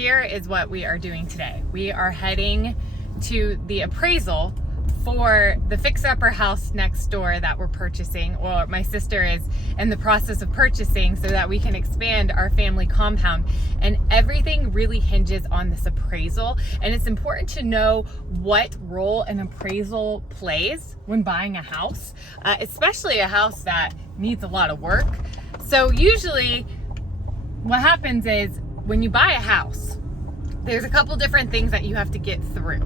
here is what we are doing today. We are heading to the appraisal for the fix-upper house next door that we're purchasing, or my sister is in the process of purchasing, so that we can expand our family compound. And everything really hinges on this appraisal. And it's important to know what role an appraisal plays when buying a house, especially a house that needs a lot of work. So usually what happens is when you buy a house, there's a couple different things that you have to get through.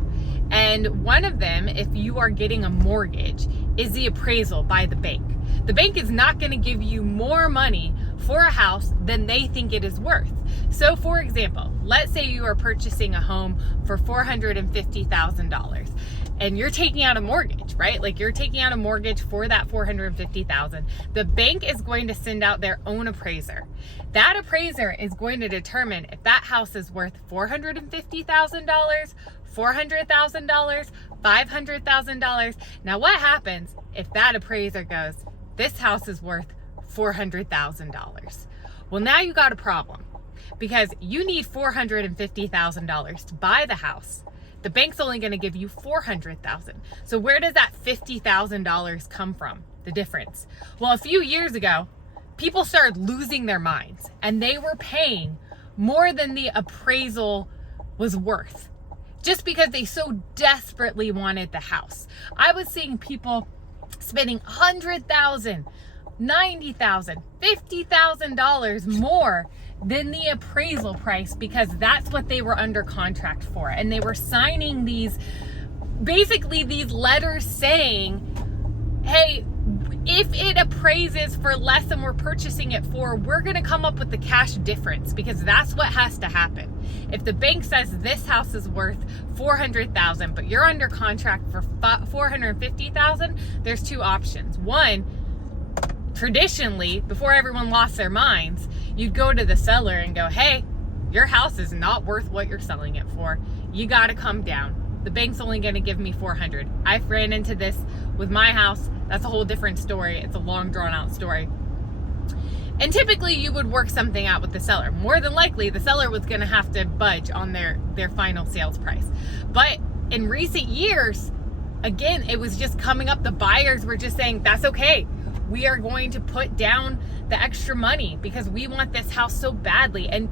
And one of them, if you are getting a mortgage, is the appraisal by the bank. The bank is not going to give you more money for a house than they think it is worth. So for example, let's say you are purchasing a home for $450,000 and you're taking out a mortgage, right? Like you're taking out a mortgage for that $450,000. The bank is going to send out their own appraiser. That appraiser is going to determine if that house is worth $450,000, $400,000, $500,000. Now what happens if that appraiser goes, this house is worth $400,000? Well, now you got a problem, because you need $450,000 to buy the house. The bank's only going to give you $400,000. So where does that $50,000 come from? The difference. Well, a few years ago, people started losing their minds and they were paying more than the appraisal was worth, just because they so desperately wanted the house. I was seeing people spending $100,000, $90,000, $50,000 more than the appraisal price, because that's what they were under contract for. And they were signing these letters saying, hey, if it appraises for less than we're purchasing it for, we're going to come up with the cash difference, because that's what has to happen. If the bank says this house is worth $400,000, but you're under contract for $450,000, there's two options. One, traditionally, before everyone lost their minds, you'd go to the seller and go, hey, your house is not worth what you're selling it for. You got to come down. The bank's only going to give me $400,000. I've ran into this with my house. That's a whole different story. It's a long, drawn out story. And typically you would work something out with the seller. More than likely, the seller was going to have to budge on their final sales price. But in recent years, again, it was just coming up. The buyers were just saying, that's okay. We are going to put down the extra money because we want this house so badly. And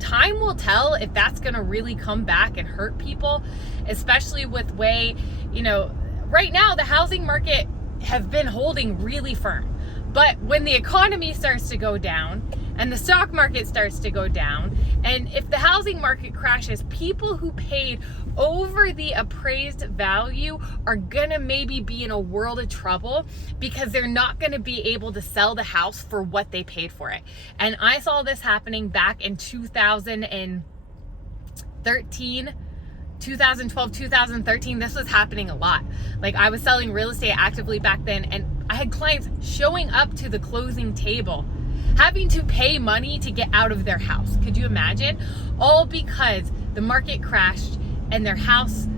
time will tell if that's going to really come back and hurt people, especially with right now the housing market has been holding really firm. But when the economy starts to go down and the stock market starts to go down, and if the housing market crashes, people who paid over the appraised value are gonna maybe be in a world of trouble, because they're not gonna be able to sell the house for what they paid for it. And I saw this happening back in 2013, 2012, 2013, this was happening a lot. Like, I was selling real estate actively back then, and I had clients showing up to the closing table, having to pay money to get out of their house. Could you imagine? All because the market crashed and their house,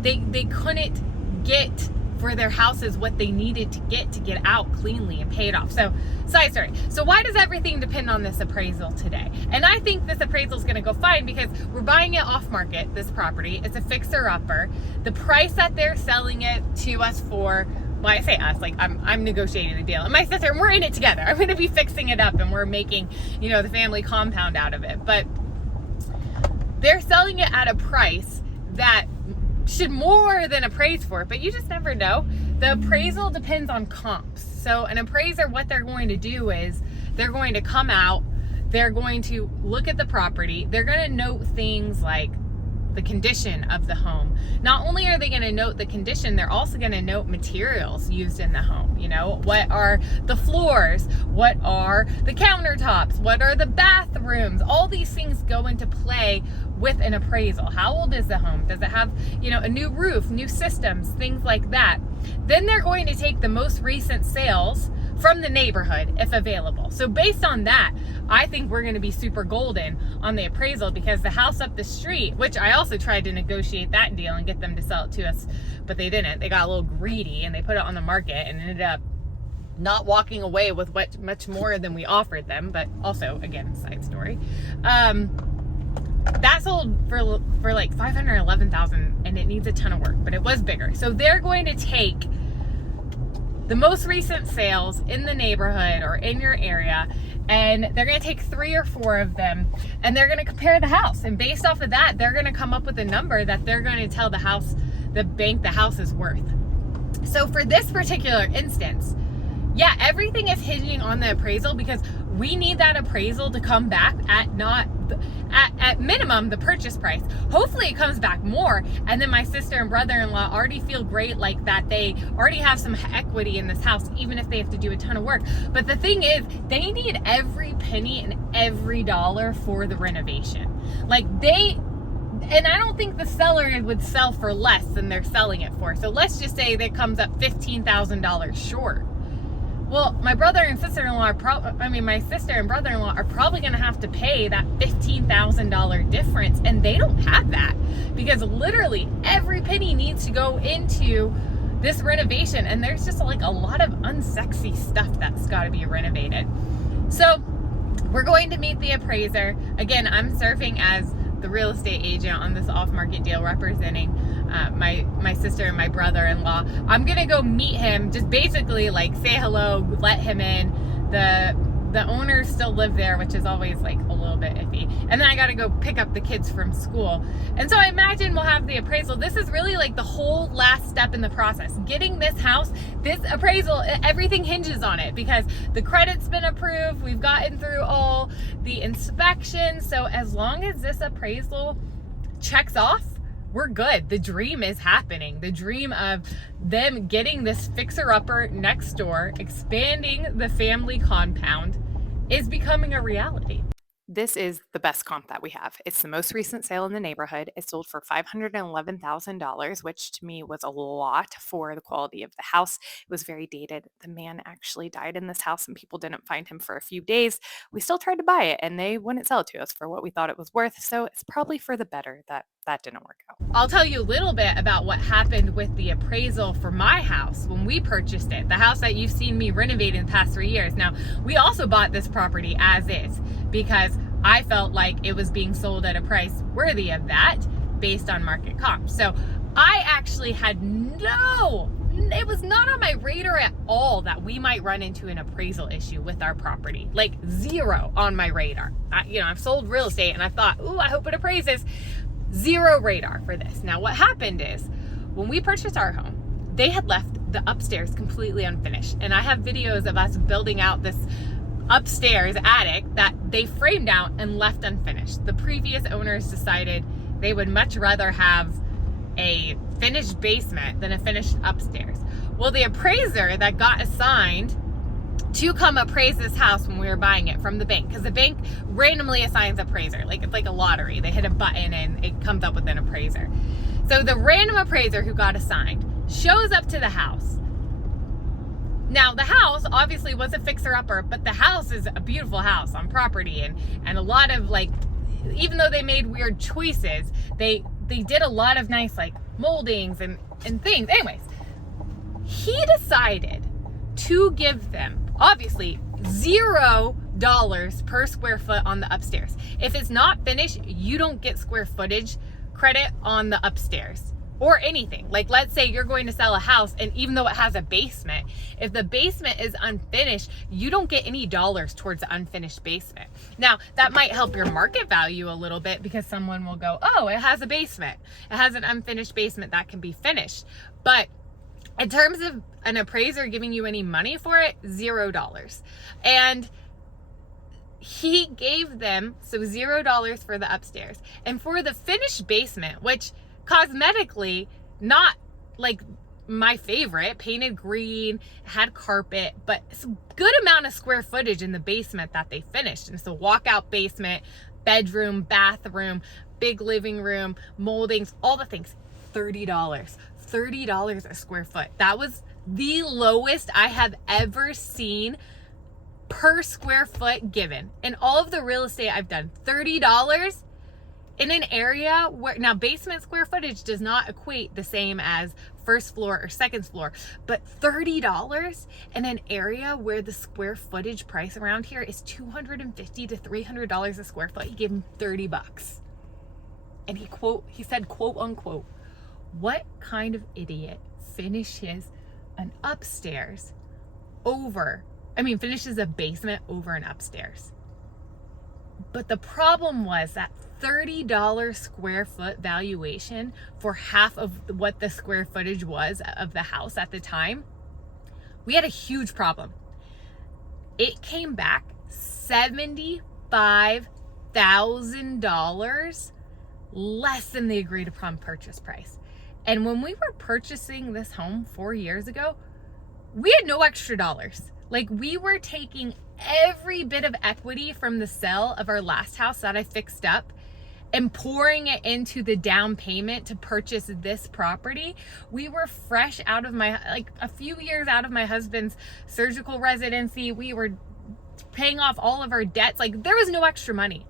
they couldn't get for their houses what they needed to get out cleanly and pay it off. So, side story. So why does everything depend on this appraisal today? And I think this appraisal is going to go fine, because we're buying it off market, this property. It's a fixer-upper. The price that they're selling it to us for, well, I say us, like I'm negotiating the deal. And my sister, and we're in it together. I'm going to be fixing it up, and we're making, the family compound out of it. But they're selling it at a price that should more than appraise for it, but you just never know. The appraisal depends on comps. So an appraiser, what they're going to do is they're going to come out, they're going to look at the property, they're going to note things like the condition of the home. Not only are they going to note the condition, they're also going to note materials used in the home. What are the floors? What are the countertops? What are the bathrooms? All these things go into play with an appraisal. How old is the home? Does it have, a new roof, new systems, things like that? Then they're going to take the most recent sales from the neighborhood if available. So based on that, I think we're going to be super golden on the appraisal, because the house up the street, which I also tried to negotiate that deal and get them to sell it to us, but they didn't. They got a little greedy and they put it on the market and ended up not walking away with much more than we offered them. But also, again, side story. That sold for like $511,000 and it needs a ton of work, but it was bigger. So they're going to take the most recent sales in the neighborhood or in your area, and they're going to take 3 or 4 of them, and they're going to compare the house. And based off of that, they're going to come up with a number that they're going to tell the bank the house is worth. So for this particular instance, yeah, everything is hinging on the appraisal, because we need that appraisal to come back at minimum the purchase price. Hopefully it comes back more, and then my sister and brother-in-law already feel great like that they already have some equity in this house, even if they have to do a ton of work. But the thing is, they need every penny and every dollar for the renovation. And I don't think the seller would sell for less than they're selling it for. So let's just say that comes up $15,000 short. Well, my brother and sister-in-law my sister and brother-in-law are probably going to have to pay that $15,000 difference, and they don't have that, because literally every penny needs to go into this renovation, and there's just like a lot of unsexy stuff that's got to be renovated. So we're going to meet the appraiser. Again, I'm serving as the real estate agent on this off-market deal, representing my sister and my brother-in-law. I'm gonna go meet him, just basically like say hello, let him in. The owners still live there, which is always like a little bit iffy. And then I gotta go pick up the kids from school. And so I imagine we'll have the appraisal. This is really like the whole last step in the process. Getting this house, this appraisal, everything hinges on it, because the credit's been approved. We've gotten through all the inspections. So as long as this appraisal checks off, we're good. The dream is happening. The dream of them getting this fixer-upper next door, expanding the family compound, is becoming a reality. This is the best comp that we have. It's the most recent sale in the neighborhood. It sold for $511,000, which to me was a lot for the quality of the house. It was very dated. The man actually died in this house and people didn't find him for a few days. We still tried to buy it and they wouldn't sell it to us for what we thought it was worth. So it's probably for the better that that didn't work out. I'll tell you a little bit about what happened with the appraisal for my house when we purchased it. The house that you've seen me renovate in the past 3 years. Now, we also bought this property as is, because I felt like it was being sold at a price worthy of that based on market comp. So I actually had it was not on my radar at all that we might run into an appraisal issue with our property. Like zero on my radar. I've sold real estate and I thought, ooh, I hope it appraises. Zero radar for this. Now what happened is, when we purchased our home, they had left the upstairs completely unfinished. And I have videos of us building out this upstairs attic that they framed out and left unfinished. The previous owners decided they would much rather have a finished basement than a finished upstairs. Well, the appraiser that got assigned to come appraise this house when we were buying it from the bank, because the bank randomly assigns appraiser, like it's like a lottery. They hit a button and it comes up with an appraiser. So the random appraiser who got assigned shows up to the house. Now, the house obviously was a fixer-upper, but the house is a beautiful house on property, and a lot of, like, even though they made weird choices, they did a lot of nice, like, moldings and things. Anyways, he decided to give them, obviously, $0 per square foot on the upstairs. If it's not finished, you don't get square footage credit on the upstairs. Or anything. Like, let's say you're going to sell a house, and even though it has a basement, if the basement is unfinished, you don't get any dollars towards the unfinished basement. Now, that might help your market value a little bit, because someone will go, oh, it has a basement. It has an unfinished basement that can be finished. But in terms of an appraiser giving you any money for it, $0. And he gave them, so $0 for the upstairs. And for the finished basement, which cosmetically, not like my favorite, painted green, had carpet, but it's a good amount of square footage in the basement that they finished. And it's a walkout basement, bedroom, bathroom, big living room, moldings, all the things. $30. $30 a square foot. That was the lowest I have ever seen per square foot given. In all of the real estate I've done, $30 in an area where, now basement square footage does not equate the same as first floor or second floor, but $30 in an area where the square footage price around here is $250 to $300 a square foot, you give them $30. And he said, quote unquote, what kind of idiot finishes an upstairs finishes a basement over an upstairs? But the problem was that $30 square foot valuation for half of what the square footage was of the house at the time. We had a huge problem. It came back $75,000 less than the agreed upon purchase price. And when we were purchasing this home 4 years ago, we had no extra dollars. Like, we were taking every bit of equity from the sale of our last house that I fixed up and pouring it into the down payment to purchase this property. We were fresh out of a few years out of my husband's surgical residency. We were paying off all of our debts. Like, there was no extra money.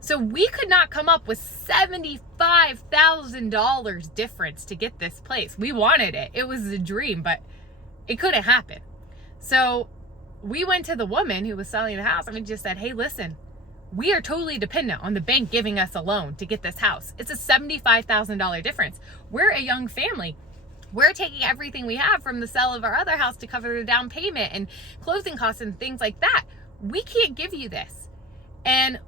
So we could not come up with $75,000 difference to get this place. We wanted it. It was a dream, but it couldn't happen. So we went to the woman who was selling the house and we just said, hey, listen, we are totally dependent on the bank giving us a loan to get this house. It's a $75,000 difference. We're a young family. We're taking everything we have from the sale of our other house to cover the down payment and closing costs and things like that. We can't give you this. And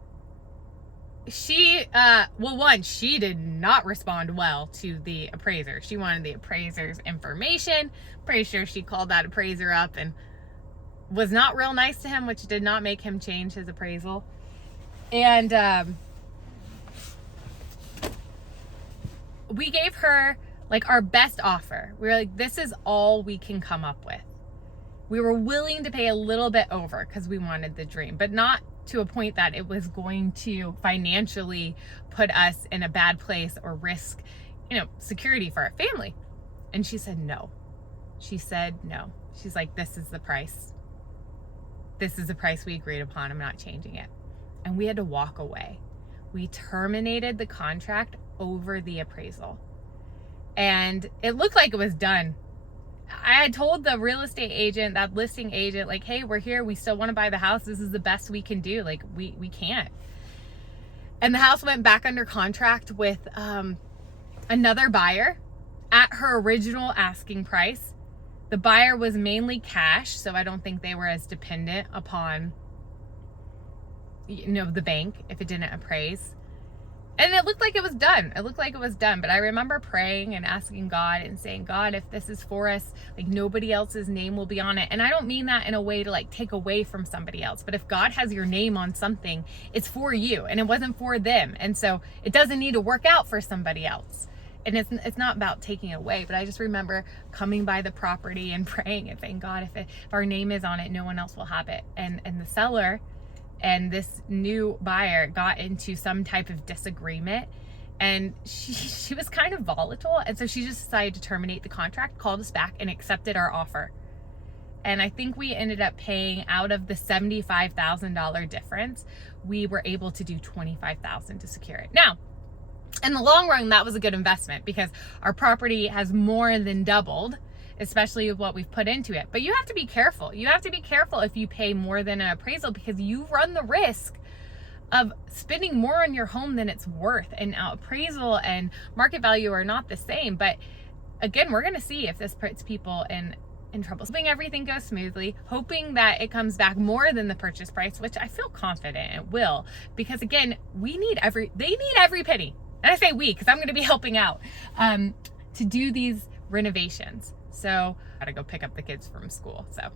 she did not respond well to the appraiser. She wanted the appraiser's information. Pretty sure she called that appraiser up and was not real nice to him, which did not make him change his appraisal. And we gave her our best offer. We were like, this is all we can come up with. We were willing to pay a little bit over because we wanted the dream, but not to a point that it was going to financially put us in a bad place or risk, security for our family. And she said no. She said no. She's like, this is the price. This is the price we agreed upon. I'm not changing it. And we had to walk away. We terminated the contract over the appraisal. And it looked like it was done. I had told the real estate agent, that listing agent, hey, we're here. We still want to buy the house. This is the best we can do. We can't. And the house went back under contract with another buyer at her original asking price. The buyer was mainly cash, so I don't think they were as dependent upon, the bank if it didn't appraise. And it looked like it was done. But I remember praying and asking God and saying, God, if this is for us, nobody else's name will be on it. And I don't mean that in a way to take away from somebody else. But if God has your name on something, it's for you and it wasn't for them. And so it doesn't need to work out for somebody else. And it's not about taking it away. But I just remember coming by the property and praying and saying, God, if our name is on it, no one else will have it. And the seller and this new buyer got into some type of disagreement, and she was kind of volatile, and so she just decided to terminate the contract, called us back, and accepted our offer. And I think we ended up paying, out of the $75,000 difference, we were able to do $25,000 to secure it. Now, in the long run, that was a good investment because our property has more than doubled, especially with what we've put into it. But you have to be careful. You have to be careful if you pay more than an appraisal, because you run the risk of spending more on your home than it's worth. And appraisal and market value are not the same. But again, we're going to see if this puts people in trouble. Hoping everything goes smoothly, hoping that it comes back more than the purchase price, which I feel confident it will, because again, they need every penny. And I say we, because I'm going to be helping out to do these renovations. So I gotta go pick up the kids from school. So